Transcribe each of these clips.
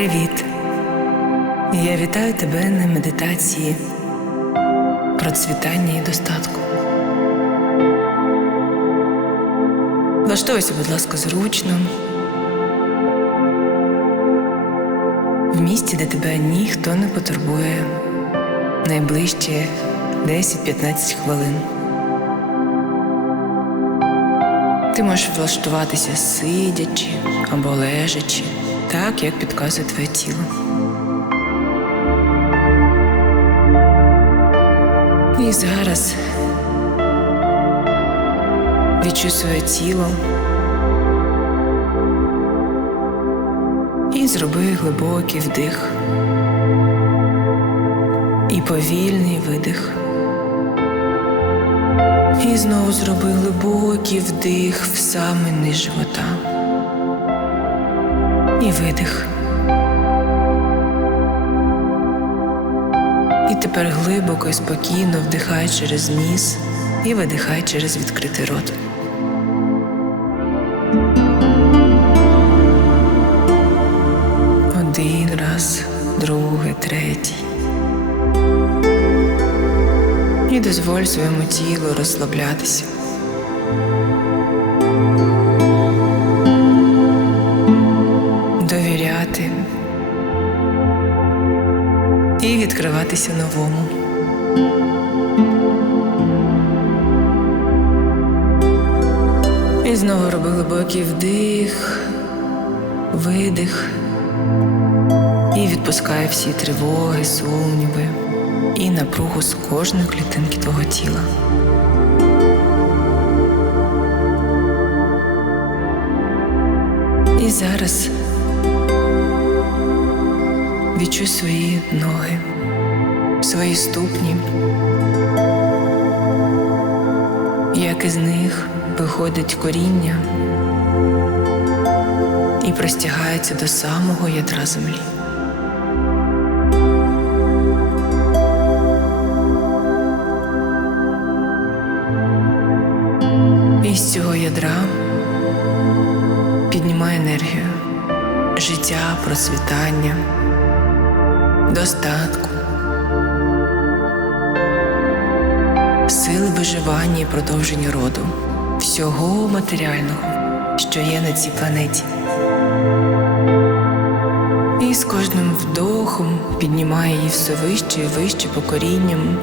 Привіт! Я вітаю тебе на медитації процвітання і достатку. Влаштовуйся, будь ласка, зручно. В місті, де тебе ніхто не потурбує найближчі 10-15 хвилин. Ти можеш влаштуватися сидячи або лежачи, так як підказує твоє тіло. І зараз відчуй своє тіло і зроби глибокий вдих і повільний видих. І знову зроби глибокий вдих в самий низ живота. І видих. І тепер глибоко і спокійно вдихай через ніс і видихай через відкритий рот. Один раз, другий, третій. І дозволь своєму тілу розслаблятися. Відкриватися новому. І знову роби глибокий вдих, видих і відпускай всі тривоги, сумніви і напругу з кожної клітинки твого тіла. І зараз відчуй свої ноги, свої ступні, як із них виходить коріння і простягається до самого ядра землі. І з цього ядра піднімає енергію життя, процвітання, достатку, сили виживання і продовження роду, всього матеріального, що є на цій планеті. І з кожним вдохом піднімає її все вище і вище по корінням.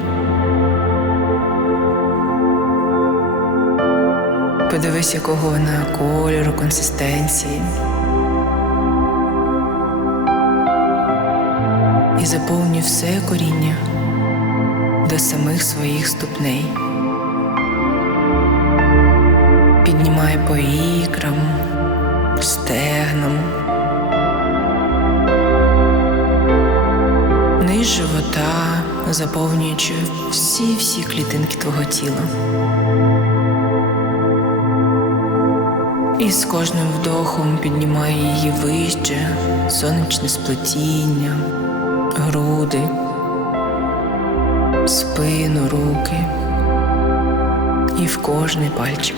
Подивись, якого вона кольору, консистенції. І заповнюй все коріння до самих своїх ступней. Піднімай по ікрам, стегнам, низ живота, заповнюючи всі-всі клітинки твого тіла. І з кожним вдохом піднімає її вище, сонячне сплетіння, груди, спину, руки і в кожний пальчик.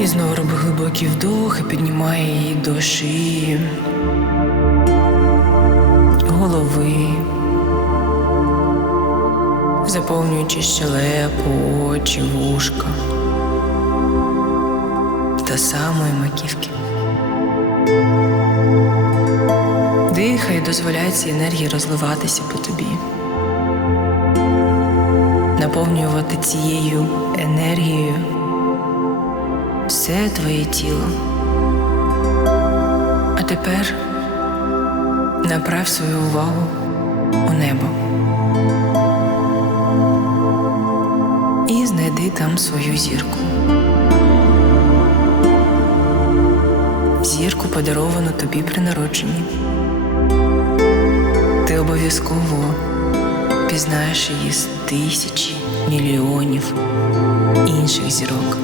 І знову робить глибокий вдох і піднімає її до шиї, голови заповнюючи щелепу, очі, вушка та самої маківки. Дихай, дозволяй цій енергії розливатися по тобі, наповнювати цією енергією все твоє тіло. А тепер направ свою увагу у небо. і знайди там свою зірку. Зірку подаровану тобі при народженні. Ти обов'язково пізнаєш її з тисячі мільйонів інших зірок.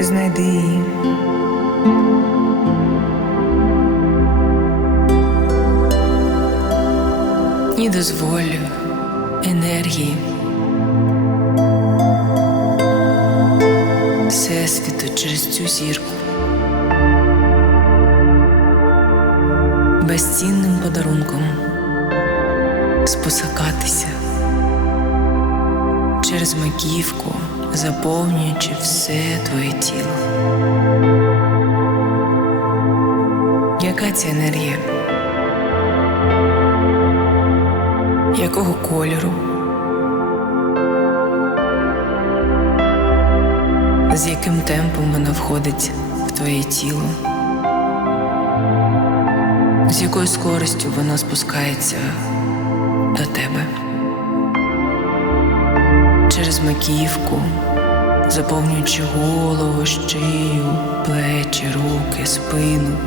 Знайди її. І дозволь енергії Всесвіту через цю зірку. Безцінним подарунком спосакатися через маківку, заповнюючи все твоє тіло. Яка ця енергія? Якого кольору? З яким темпом вона входить в твоє тіло? З якою скоростю вона спускається до тебе? Через маківку, заповнюючи голову, шию, плечі, руки, спину.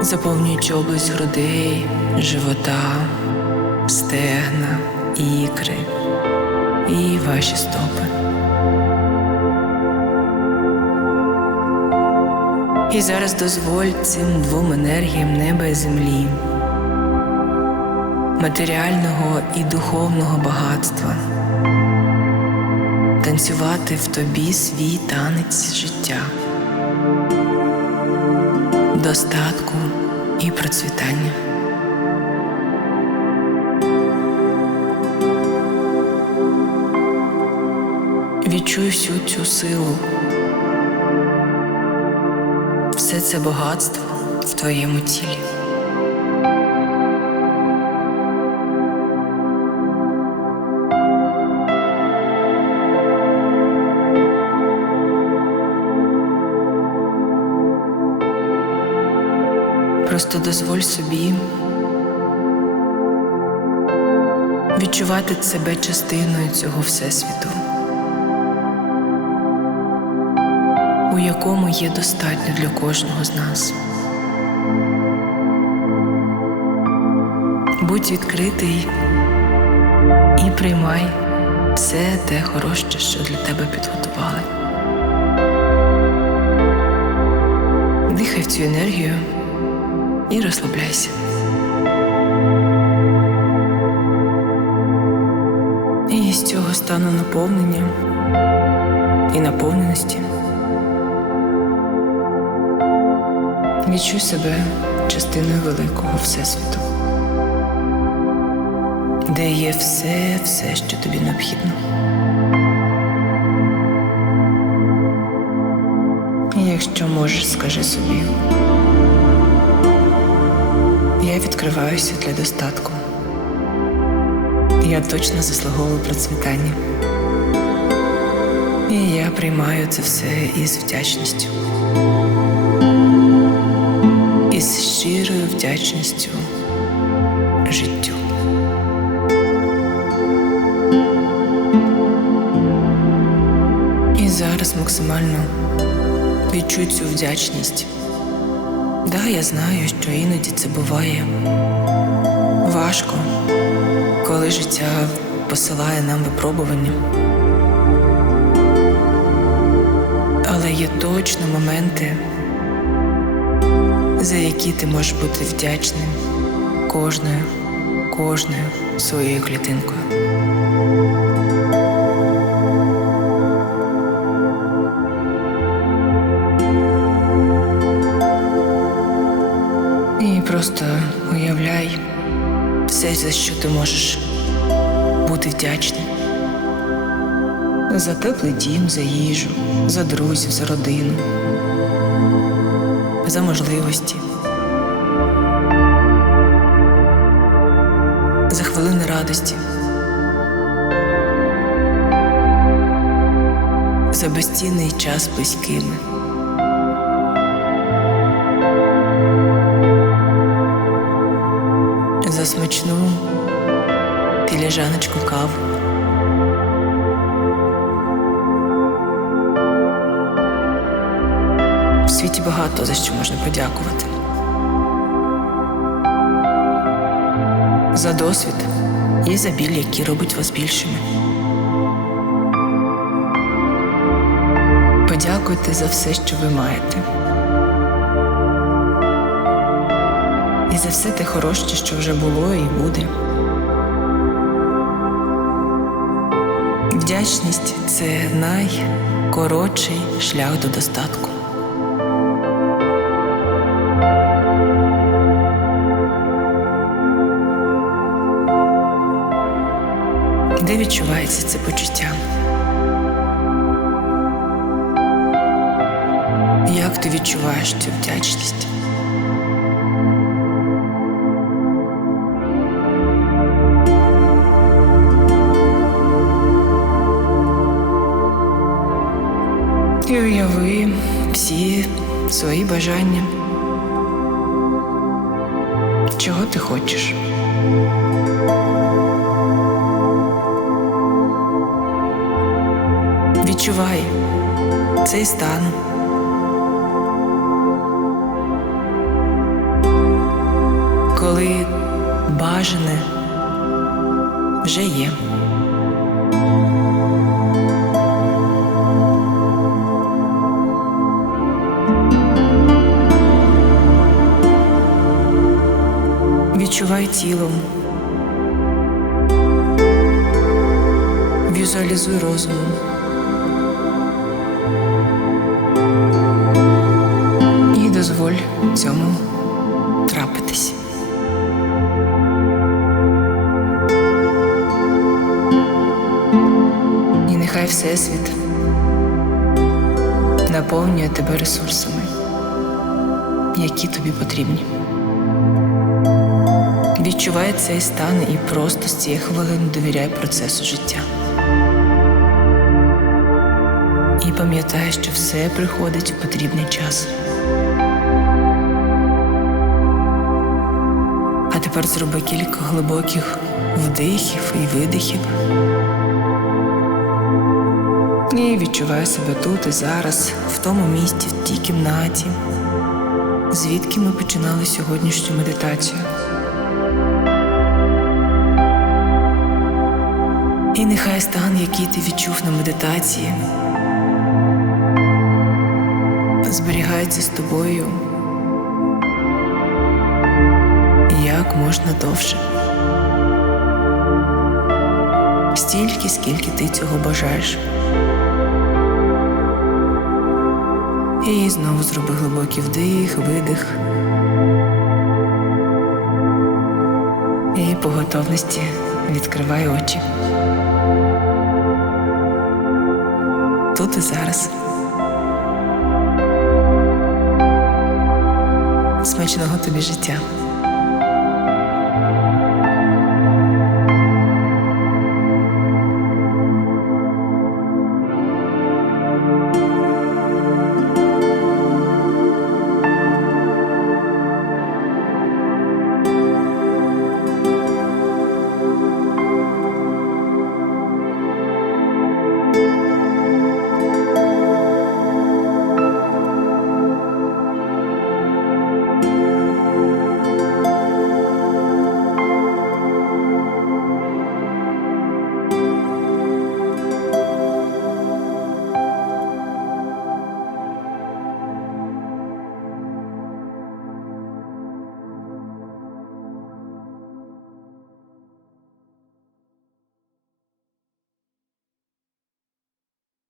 Заповнюючи область грудей, живота, стегна, ікри і ваші стопи. І зараз дозволь цим двом енергіям неба і землі, матеріального і духовного багатства, танцювати в тобі свій танець життя, достатку і процвітання. Відчуй всю цю силу, це багатство в твоєму тілі. Просто дозволь собі відчувати себе частиною цього всесвіту. У якому є достатньо для кожного з нас. Будь відкритий і приймай все те хороше, що для тебе підготували. Дихай в цю енергію і розслабляйся. І з цього стану наповнення і наповненості. Відчуй себе частиною великого Всесвіту, де є все, все, що тобі необхідно. І якщо можеш, скажи собі, я відкриваюся для достатку. Я точно заслуговую процвітання. І я приймаю це все із вдячністю вдячністю життю. І зараз максимально відчуй цю вдячність. Да, я знаю, що іноді це буває важко, коли життя посилає нам випробування. Але є точно моменти за які ти можеш бути вдячним кожною, кожною своєю клітинкою. І просто уявляй все, за що ти можеш бути вдячним. За теплий дім, за їжу, за друзів, за родину за можливості, за хвилини радості, за безцінний час близькими. За смачну філіжаночку кави. Світі багато за що можна подякувати. За досвід і за біль, які робить вас більшими. Подякуйте за все, що ви маєте. І за все те хороше, що вже було і буде. Вдячність це найкоротший шлях до достатку. Відчувається це почуття? Як ти відчуваєш цю вдячність? І уяви всі свої бажання. Чого ти хочеш? Відчувай цей стан. Коли бажане вже є. Відчувай тілом. Візуалізуй розумом. Дозволь цьому трапитись. І нехай Всесвіт наповнює тебе ресурсами, які тобі потрібні. Відчувай цей стан і просто з цієї хвилини довіряй процесу життя. І пам'ятай, що все приходить у потрібний час. Тепер зроби кілька глибоких вдихів і видихів. І відчувай себе тут і зараз, в тому місці, в тій кімнаті, звідки ми починали сьогоднішню медитацію. І нехай стан, який ти відчув на медитації, зберігається з тобою як можна довше. Стільки, скільки ти цього бажаєш. І знову зроби глибокий вдих, видих. І по готовності відкривай очі. Тут і зараз. Смачного тобі життя.